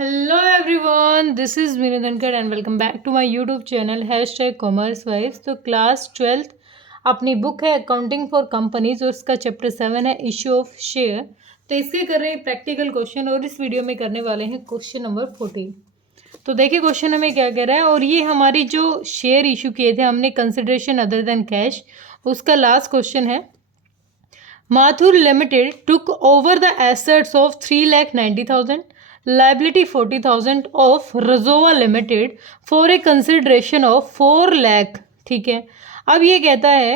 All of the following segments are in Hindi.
Hello everyone, this is Meenu Dhankar and welcome back to my YouTube channel #CommerceWives। तो क्लास 12th अपनी बुक है अकाउंटिंग फॉर कंपनीज और उसका चैप्टर 7 है इशू ऑफ शेयर। तो इसके कर रहे हैं प्रैक्टिकल क्वेश्चन और इस वीडियो में करने वाले हैं क्वेश्चन नंबर 14। तो देखिए क्वेश्चन हमें क्या कह रहा है, और ये हमारी जो शेयर इशू किए थे हमने कंसिडरेशन अदर देन कैश, उसका लास्ट क्वेश्चन है। Mathur limited took over the assets of 3,90,000 liability 40,000 of Razova Limited for a consideration of 4 lakh. ठीक है, अब ये कहता है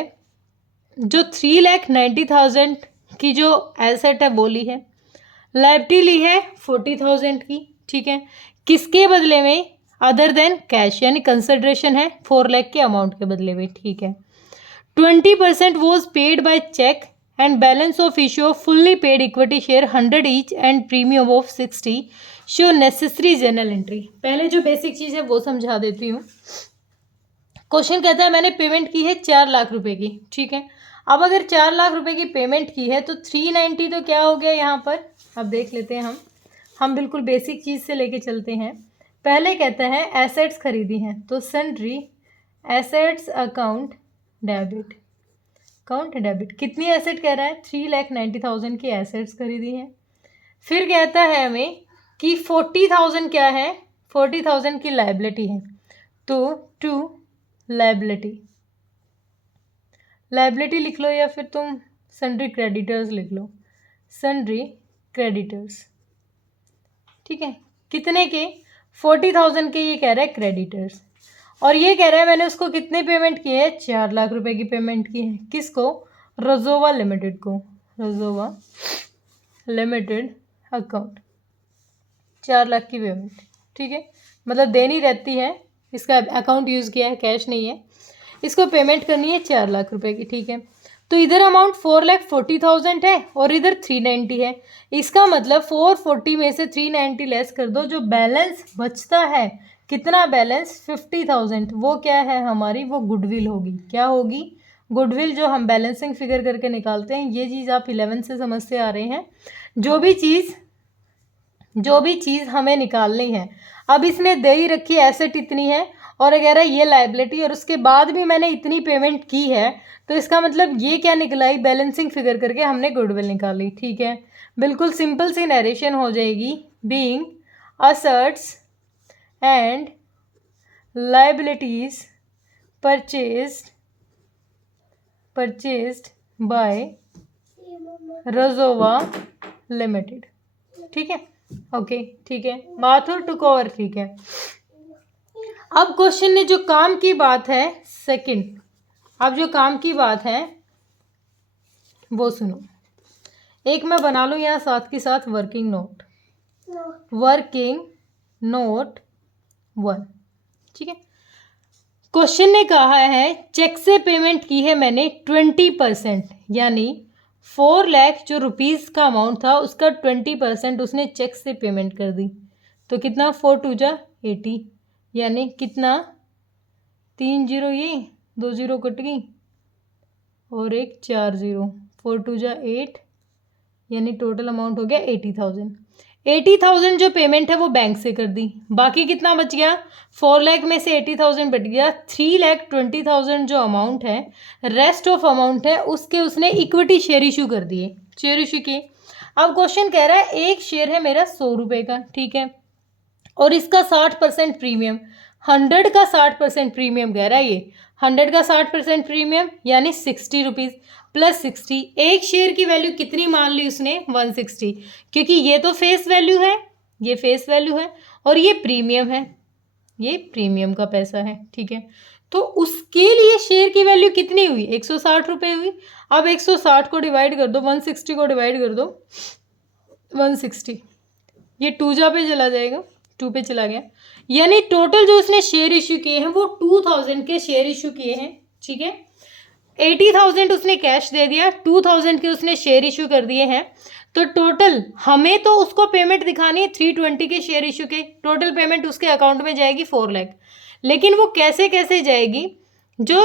जो 3,90,000 की जो एसेट है वो ली है, लाइबिलिटी ली है 40,000 की। ठीक है, किसके बदले में? अदर देन कैश, यानी कंसिडरेशन है 4 लाख के अमाउंट के बदले में। ठीक है, 20% was paid by cheque and balance of issue of fully paid equity share 100 each and premium of 60 show necessary journal entry। पहले जो बेसिक चीज़ है वो समझा देती हूँ। क्वेश्चन कहता है मैंने पेमेंट की है 4 लाख रुपए की। ठीक है, अब अगर 4 लाख रुपए की पेमेंट की है तो 390 तो क्या हो गया यहाँ पर, अब देख लेते हैं हम बिल्कुल बेसिक चीज़ से लेके चलते हैं। पहले कहता है एसेट्स खरीदी हैं, तो sundry assets account debit, account debit. कितनी एसेट कह रहा है? 3,90,000 की एसेट्स खरीदी हैं। फिर कहता है हमें कि 40,000 क्या है? 40,000 की लाइबिलिटी है, तो टू लाइबिलिटी, लाइबिलिटी लिख लो या फिर तुम सन्ड्री क्रेडिटर्स लिख लो, सन्ड्री क्रेडिटर्स। ठीक है, कितने के? 40,000 के ये कह रहा है क्रेडिटर्स, और ये कह रहा है मैंने उसको कितने पेमेंट की है? 4 लाख रुपए की पेमेंट की है। किसको? रजोवा लिमिटेड को, रजोवा लिमिटेड अकाउंट 4 लाख की पेमेंट। ठीक है, मतलब देनी रहती है, इसका अकाउंट यूज़ किया है, कैश नहीं है, इसको पेमेंट करनी है 4 लाख रुपए की। ठीक है, तो इधर अमाउंट 4,40,000 है और इधर 390 है। इसका मतलब 440 में से 390 लेस कर दो, जो बैलेंस बचता है, कितना बैलेंस? 50,000। वो क्या है हमारी? वो गुडविल होगी। क्या होगी? गुडविल, जो हम बैलेंसिंग फिगर करके निकालते हैं। ये चीज़ आप 11 से समझते आ रहे हैं। जो भी चीज़ हमें निकालनी है, अब इसने दे ही रखी एसेट इतनी है और कह रहा है ये लाइबिलिटी, और उसके बाद भी मैंने इतनी पेमेंट की है, तो इसका मतलब ये क्या निकलाई? बैलेंसिंग फिगर करके हमने गुडविल निकाली। ठीक है, बिल्कुल सिंपल सी नरेशन हो जाएगी। Being assets and liabilities purchased by रजोवा लिमिटेड। ठीक है, ओके, ठीक है, माथुर टुक ओवर। ठीक है, अब क्वेश्चन ने जो काम की बात है सेकंड, अब जो काम की बात है वो सुनो। एक मैं बना लूँ यहाँ साथ के साथ वर्किंग नोट, वर्किंग नोट 1। ठीक है, क्वेश्चन ने कहा है चेक से पेमेंट की है मैंने 20%, यानी 4 लाख जो रुपीज़ का अमाउंट था उसका 20% उसने चेक से पेमेंट कर दी। तो कितना? 4 2 जा 80, यानी कितना? 3 0, ये 2 0 कट गई और एक 4 0, 4 2 जा 8, यानी टोटल अमाउंट हो गया 80,000। 80,000 जो पेमेंट है वो बैंक से कर दी। बाकी कितना बच गया? 4 लाख में से 80,000 बच गया, 3,20,000 जो अमाउंट है, रेस्ट ऑफ अमाउंट है, उसके उसने इक्विटी शेयर इशू कर दिए, शेयर इशू किए। अब क्वेश्चन कह रहा है एक शेयर है मेरा 100 रुपये का। ठीक है, और इसका 60% प्रीमियम, 100 का 60% प्रीमियम कह रहा है ये, 100 का 60% प्रीमियम यानी 60 रुपीज़ प्लस 60। एक शेयर की वैल्यू कितनी मान ली उसने? 160, क्योंकि ये तो फेस वैल्यू है, ये फेस वैल्यू है, और ये प्रीमियम है, ये प्रीमियम का पैसा है। ठीक है, तो उसके लिए शेयर की वैल्यू कितनी हुई? 160 रुपये हुई। अब 160 को डिवाइड कर दो, 160 को डिवाइड कर दो 160, ये 2 जा पे चला जाएगा, 2 पे चला गया, यानी टोटल जो उसने शेयर इशू किए हैं वो 2,000 के शेयर इशू किए हैं। ठीक है, 80,000 उसने कैश दे दिया, 2,000 के उसने शेयर इशू कर दिए हैं, तो टोटल हमें तो उसको पेमेंट दिखानी है 320 के शेयर इशू के, टोटल पेमेंट उसके अकाउंट में जाएगी 4 लाख। लेकिन वो कैसे कैसे जाएगी? जो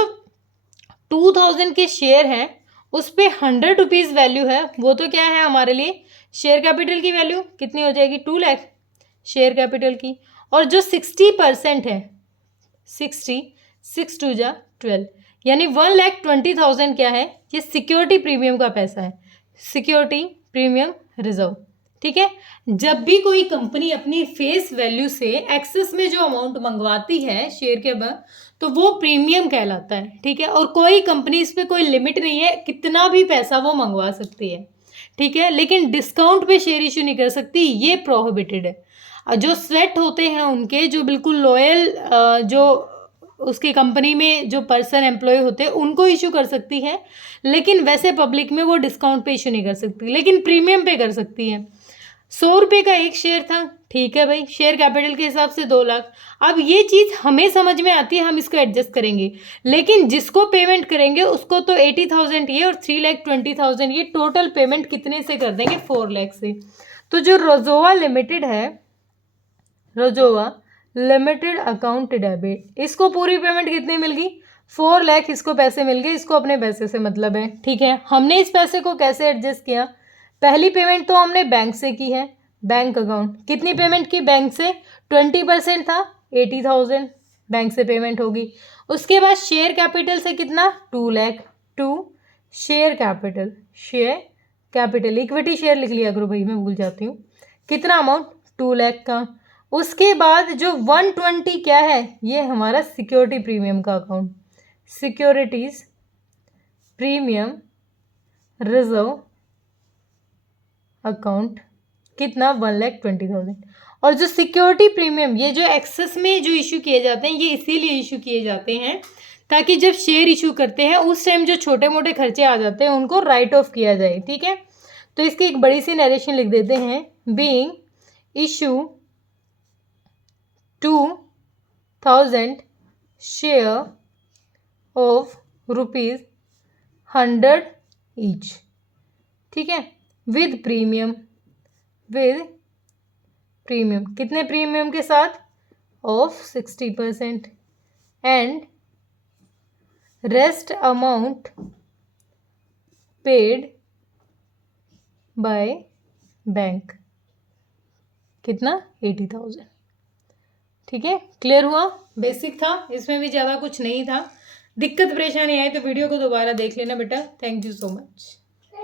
2,000 के शेयर हैं उस पर 100 रुपीज़ वैल्यू है, वो तो क्या है हमारे लिए? शेयर कैपिटल की वैल्यू कितनी हो जाएगी? 2 लाख, शेयर कैपिटल की। और जो 60% है, 60, 6 2 जा 12, यानी 1,20,000 क्या है, ये सिक्योरिटी प्रीमियम का पैसा है, सिक्योरिटी प्रीमियम रिजर्व। ठीक है, जब भी कोई कंपनी अपनी फेस वैल्यू से एक्सेस में जो अमाउंट मंगवाती है शेयर के बाद, तो वो प्रीमियम कहलाता है। ठीक है, और कोई कंपनी इस पे कोई लिमिट नहीं है, कितना भी पैसा वो मंगवा सकती है। ठीक है, लेकिन डिस्काउंट पे शेयर इशू नहीं कर सकती, ये प्रोहिबिटेड है। जो स्वेट होते हैं उनके, जो बिल्कुल लॉयल जो उसकी कंपनी में जो पर्सन एम्प्लॉय होते हैं उनको इशू कर सकती है, लेकिन वैसे पब्लिक में वो डिस्काउंट पे इशू नहीं कर सकती, लेकिन प्रीमियम पे कर सकती है। 100 रुपये का एक शेयर था, ठीक है भाई, शेयर कैपिटल के हिसाब से 2 लाख। अब ये चीज़ हमें समझ में आती है, हम इसको एडजस्ट करेंगे, लेकिन जिसको पेमेंट करेंगे उसको तो 80,000 ये और 3,20,000 ये टोटल पेमेंट कितने से कर देंगे, 4 लाख से। तो जो रोजोवा लिमिटेड है, रोजोवा लिमिटेड अकाउंट डेबिट, इसको पूरी पेमेंट कितनी मिल गई, 4 लाख इसको पैसे मिल गए, इसको अपने पैसे से मतलब है। ठीक है, हमने इस पैसे को कैसे एडजस्ट किया, पहली पेमेंट तो हमने बैंक से की है, बैंक अकाउंट, कितनी पेमेंट की बैंक से, 20% था, 80,000 बैंक से पेमेंट होगी। उसके बाद शेयर कैपिटल से कितना, 2 lakh, 2 share capital, share capital equity share लिख लिया करो भाई, मैं भूल जाती हूँ, कितना अमाउंट, 2 लाख का। उसके बाद जो 120 क्या है, ये हमारा सिक्योरिटी प्रीमियम का account, securities premium reserve account, कितना, 1,20,000। और जो सिक्योरिटी प्रीमियम, ये जो एक्सेस में जो इशू किए जाते हैं, ये इसीलिए इशू किए जाते हैं ताकि जब शेयर इशू करते हैं उस टाइम जो छोटे मोटे खर्चे आ जाते हैं उनको राइट ऑफ किया जाए। ठीक है, तो इसकी एक बड़ी सी नरेशन लिख देते हैं, being issue 2,000 share of ₹100 each. ठीक है, विद प्रीमियम, विद प्रीमियम, कितने प्रीमियम के साथ, of 60%, and rest amount paid by bank, कितना, 80,000। ठीक है, क्लियर हुआ, बेसिक था, इसमें भी ज़्यादा कुछ नहीं था। दिक्कत परेशानी आए तो वीडियो को दोबारा देख लेना बेटा। Thank you so much.